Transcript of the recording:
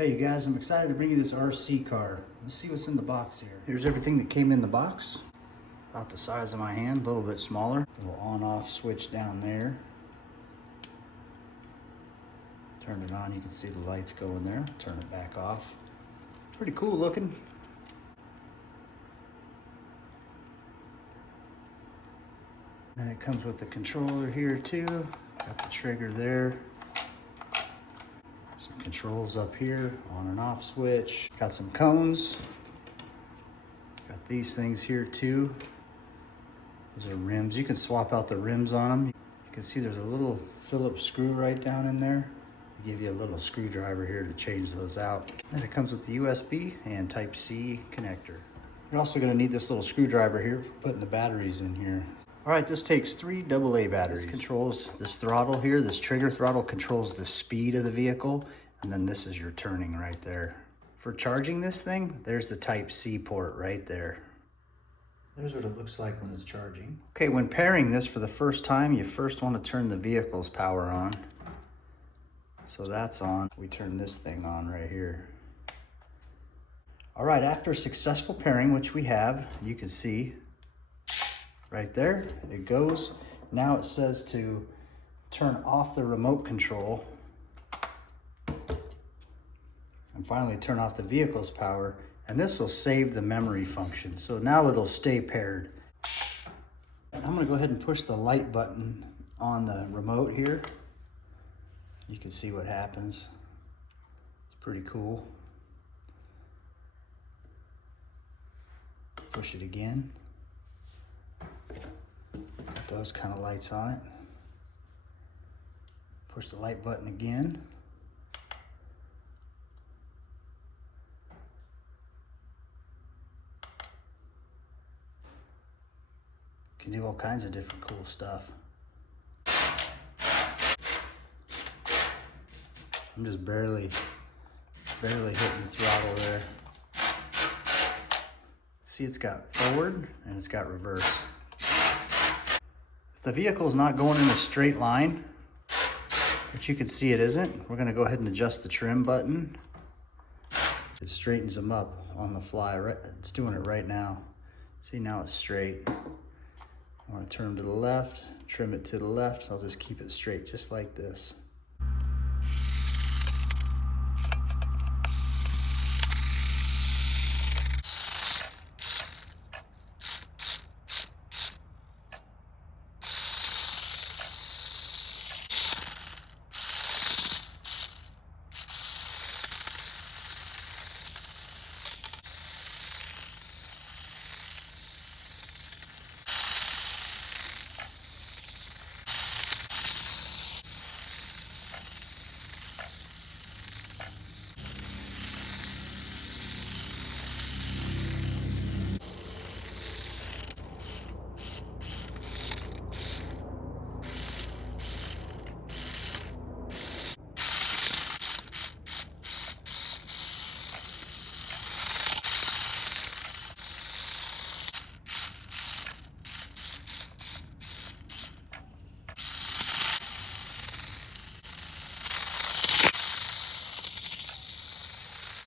Hey you guys, I'm excited to bring you this RC car. Let's see what's in the box here. Here's everything that came in the box. About the size of my hand, a little bit smaller. Little on-off switch down there. Turn it on, you can see the lights go in there. Turn it back off. Pretty cool looking. And it comes with the controller here too. Got the trigger there. Some controls up here, on and off switch. Got some cones. Got these things here too. Those are rims. You can swap out the rims on them. You can see there's a little Phillips screw right down in there. They give you a little screwdriver here to change those out. Then it comes with the USB and Type-C connector. You're also gonna need this little screwdriver here for putting the batteries in here. All right, this takes 3 AA batteries. This controls this throttle here. This trigger throttle controls the speed of the vehicle, and then this is your turning right there. For charging this thing, there's the Type-C port right there. There's what it looks like when it's charging. Okay, when pairing this for the first time, you first want to turn the vehicle's power on. So that's on. We turn this thing on right here. All right, after successful pairing, which we have, you can see right there, it goes. Now it says to turn off the remote control and finally turn off the vehicle's power, and this will save the memory function. So now it'll stay paired. And I'm gonna go ahead and push the light button on the remote here. You can see what happens. It's pretty cool. Push it again. Got those kind of lights on it. Push the light button again. Can do all kinds of different cool stuff. I'm just barely hitting the throttle there. See, it's got forward and it's got reverse. If the vehicle's not going in a straight line, which you can see it isn't, we're gonna go ahead and adjust the trim button. It straightens them up on the fly, right? It's doing it right now. See, now it's straight. I want to turn them to the left, trim it to the left. I'll just keep it straight, just like this.